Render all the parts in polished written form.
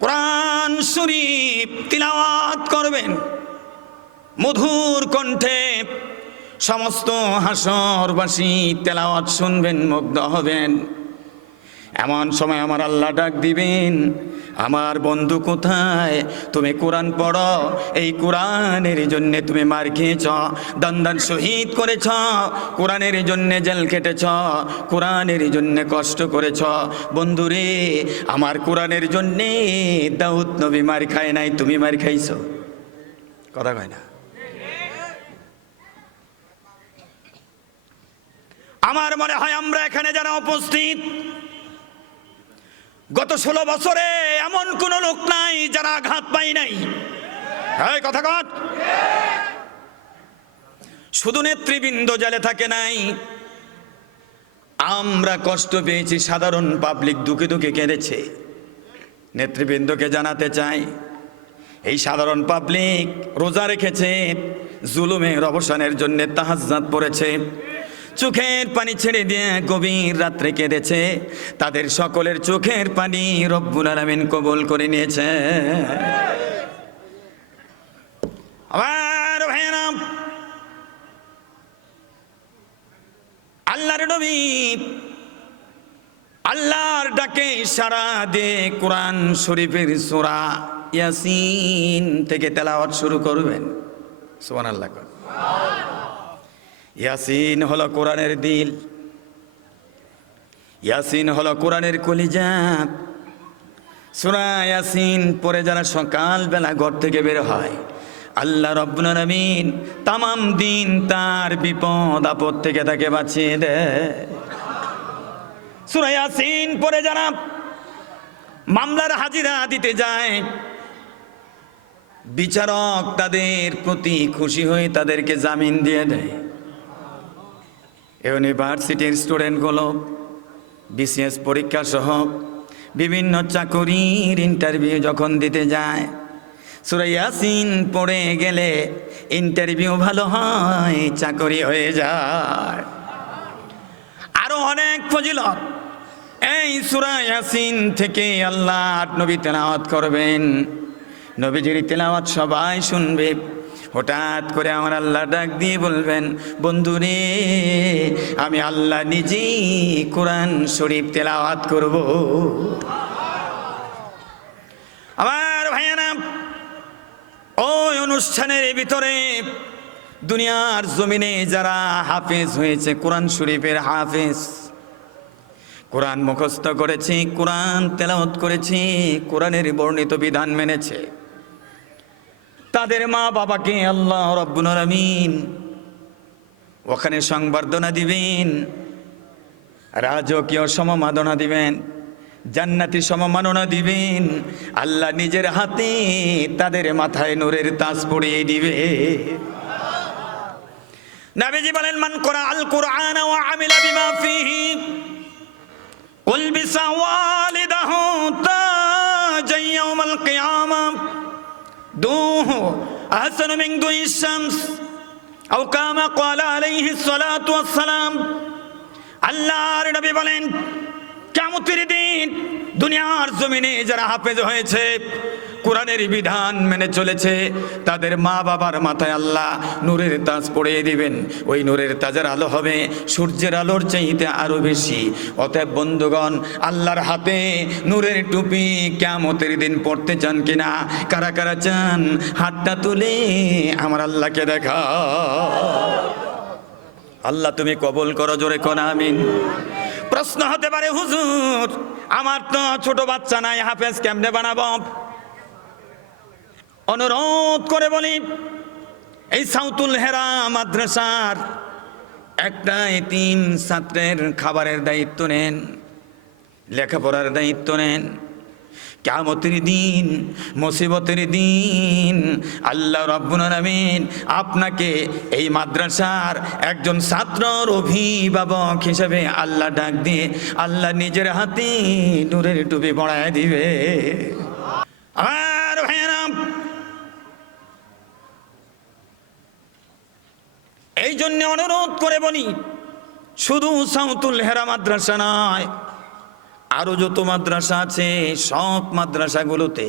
কোরআন শরীফ তিলাওয়াত করবেন মধুর কণ্ঠে। সমস্ত হাসরবাসী তেলাওয়াত শুনবেন, মুগ্ধ হবেন। এমন সময় আমার আল্লাহ ডাক দিবেন, আমার বন্ধু কোথায়? তুমি কোরআন পড়ো। এই কোরআনের জন্য তুমি মার খেয়েছ, দান শহীদ করেছ, কোরআনের জন্য জেল কেটেছ, কোরআনের জন্য কষ্ট করেছ। বন্ধুরে, আমার কোরআনের জন্যে দাউদ নবী মার খায় নাই, তুমি মার খাইছ। কথা কয় না? আমার মনে হয় আমরা এখানে যারা উপস্থিত, গত 16 বছরে এমন কোন লোক নাই যারা আঘাত পাই নাই। হ্যাঁ, কথা কত? শুধু নেতৃবৃন্দ জেলে থাকে নাই, আমরা কষ্ট পেয়েছি, সাধারণ পাবলিক দুঃখে দুঃখে কেঁদেছে। নেতৃবৃন্দকে জানাতে চাই, এই সাধারণ পাবলিক রোজা রেখেছে, জুলুমের অবসানের জন্য তাহাজ্জুদ পড়েছে, চোখের পানি ছেড়ে দিয়ে গভীর রাত্রে কেঁদেছে। তাদের সকলের চোখের পানি রব্বুল আলামিন কবুল করে নিয়েছে। আমার ভাইরা, আল্লাহর নবী আল্লাহর ডাকে সাড়া দিয়ে কোরআন শরীফের সূরা ইয়াসিন থেকে তেলাওয়াত শুরু করবেন। সুবহানাল্লাহ। ইয়াসিন হলো কোরআনের দিল, ইয়াসিন হলো কোরআনের কলিজা। সূরা ইয়াসিন পড়ে যারা সকালবেলা ঘর থেকে বের হয়, আল্লাহ রাব্বুল আলামিন তামাম দিন তার বিপদ আপদ থেকে তাকে বাঁচিয়ে দেয়। সূরা ইয়াসিন পড়ে যারা মামলার হাজিরা দিতে যায়, বিচারক তাদের প্রতি খুশি হয়ে তাদেরকে জামিন দিয়ে দেয়। ইউনিভার্সিটির স্টুডেন্টগুলো বিসিএস পরীক্ষা সহ বিভিন্ন চাকরির ইন্টারভিউ যখন দিতে যায়, সূরা ইয়াসিন পড়ে গেলে ইন্টারভিউ ভালো হয়, চাকরি হয়ে যায়। আরো অনেক ফজিলত এই সূরা ইয়াসিন থেকে আল্লাহর নবী তেলাওয়াত করবেন। নবীজির তেলাওয়াত সবাই শুনবে। হঠাৎ করে আমার আল্লাহ ডাক দিয়ে বলবেন, বন্ধুরে, আমি আল্লাহ নিজেই কোরআন শরীফ তেলাওয়াত করব। আমার ভাইয়ারা, ওই অনুষ্ঠানের ভিতরে দুনিয়ার জমিনে যারা হাফেজ হয়েছে, কোরআন শরীফের হাফেজ, কোরআন মুখস্থ করেছে, কোরআন তেলাওয়াত করেছে, কোরআনের বর্ণিত বিধান মেনেছে, তাদের মা বাবাকে আল্লাহ রাব্বুল আলামিন ওখানে সংবর্ধনা দিবেন, রাজকীয় সম্মাননা দিবেন, জান্নাতি সম্মাননা দিবেন। আল্লাহ নিজের হাতে তাদের মাথায় নূরের তাজ পরিয়ে দিবে। নবীজি বলেন, মান করা আল কুরআন ওয়া আমিলা বিমা ফিহি উলবিসা ওয়ালিদাহু তাজান ইয়াউমাল কিয়ামাহ দুহু আহসানু মিন দুই শামস আও কামা ক্বালা আলাইহিস সালাতু ওয়াস সালাম। আল্লাহর নবী বলেন, কিয়ামতের দিন দুনিয়ার জমিনে যারা হাফেজ হয়েছে, কোরআনের বিধান মেনে চলেছে, তাদের মা বাবার মাথায় আল্লাহ নূরের তাজ পরিয়ে দিবেন। ওই নূরের তাজের আলো হবে সূর্যের আলোর চাইতে আরো বেশি। অতএব বন্ধুগণ, আল্লাহর হাতে নূরের টুপি কিয়ামতের দিন পড়তে চান কিনা? কারা কারা চান? হাতটা তুলে আমার আল্লাহকে দেখা। আল্লাহ তুমি কবুল করো, জোরে কোন আমিন। প্রশ্ন হতে পারে, হুজুর আমার তো ছোট বাচ্চা নাই, হাফেজ কেমনে বানাবো? অনুরোধ করে বলি, এই সাউতুল হেরা মাদ্রাসার একটা এতিম ছাত্রের খাবারের দায়িত্ব নেন, লেখাপড়ার দায়িত্ব নেন। কিয়ামতের দিন, মুসিবতের দিন আল্লাহ রাব্বুল আলামিন আপনাকে এই মাদ্রাসার একজন ছাত্রর অভিভাবক হিসেবে আল্লাহ ডাক দিয়ে আল্লাহ নিজের হাতে নূরের টুপি পরায় দিবে। আর ভাইয়েরা, এই জন্য অনুরোধ করে বলি, শুধু সাউতুল হেরা মাদ্রাসা নয়, আরও যত মাদ্রাসা আছে সব মাদ্রাসাগুলোতে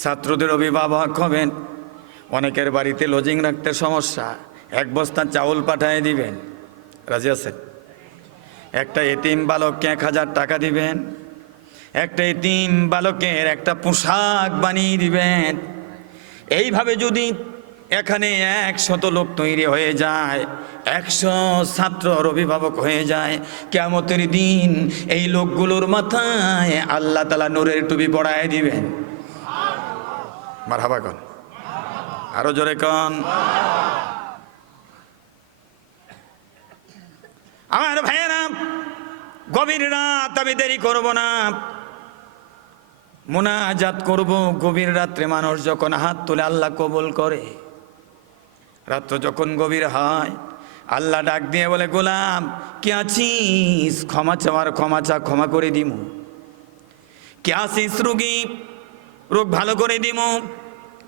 ছাত্রদের অভিভাবক হবেন। অনেকের বাড়িতে লজিং রাখতে সমস্যা, 1 বস্তা চাউল পাঠিয়ে দিবেন, রাজি আছেন? একটা এতিম বালককে 1000 টাকা দিবেন, একটা এতিম বালকের একটা পোশাক বানিয়ে দিবেন। এইভাবে যদি এখানে 100 লোক তৈরি হয়ে যায়, 100 ছাত্রর অভিভাবক হয়ে যায়, কিয়ামতের দিন এই লোকগুলোর মাথায় আল্লাহ তাআলা নূরের টুপি পরায় দিবেন। মারহাবা কোন, আরো জোরে কোন। আমার ভাইয়েরা, গভীর রাত আমি দেরি করব না, মুনাজাত করব। গভীর রাত্রে মানুষ যখন হাত তুলে আল্লাহ কবুল করে। রাত্র যখন গভীর হয় আল্লাহ ডাক দিয়ে বলে, গোলাম কে আছিস? ক্ষমা চাওয়ার ক্ষমা চা, ক্ষমা করে দিমু। কে আছিস রোগী? রোগ ভালো করে দিমু।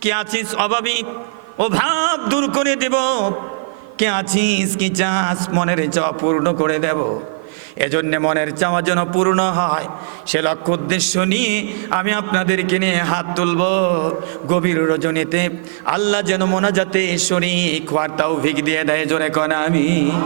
কে আছিস অভাবী? অভাব দূর করে দেব। কে আছিস কি চাস? মনের চাওয়া পূর্ণ করে দেব। এজন্য মনের চাওয়া যেন পূর্ণ হয়, সে লক্ষ্য উদ্দেশ্য নিয়ে আমি আপনাদেরকে নিয়ে হাত তুলব। গভীর রজনীতে আল্লাহ যেন মোনাজাতে শরীক হওয়ার তৌফিক দিয়ে দেয়। জোরে কোন আমিন।